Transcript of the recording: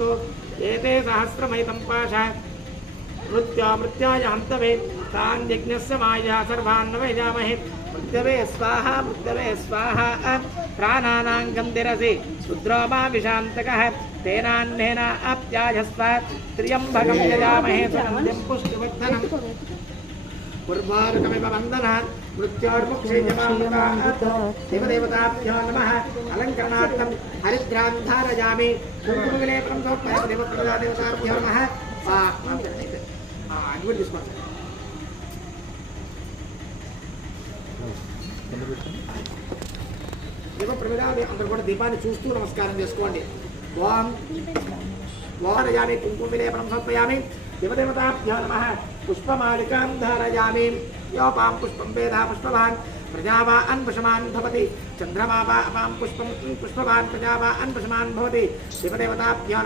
तत्सर्वमस्तु एते सहस्रमयितं पाशा मृत्याय हन्तवे तान् यज्ञस्य माया सर्वान् वैजामहे मृत्यवे स्वाहा प्राणानां गन्धिरसि रुद्रोमा विशान्तकः तेनाह्नेन अप्याजस्व त्र्यम्बकं यजामहे सुगन्धिं पुष्टिवर्धनम् उर्वारुकमिव वन्दनात् मृत्योर्मुक्षैर्यमामृतात् देवदेवताभ्यो नमः अलङ्करणार्थं हरिद्रां धारयामि कुङ्कुमविलेपनं समर्पयामि देवदेवताभ्यो नमः देव प्रमिदादि अंदर కూడా దీపాన్ని చూస్తూ నమస్కారం చేసుకోండి ఓం వారయామి కుంకుమవిలేపనం సమర్పయామి देवदेवताभ्यो नमः पुष्पमालिकां धारयामि योपां पुष्पं वेदा पुष्पवान् प्रजावान् पुष्पवान् भवति चन्द्रमा वां पुष्पं पुष्पवान् प्रजावान् पुष्पवान् भवति देवदेवताभ्यो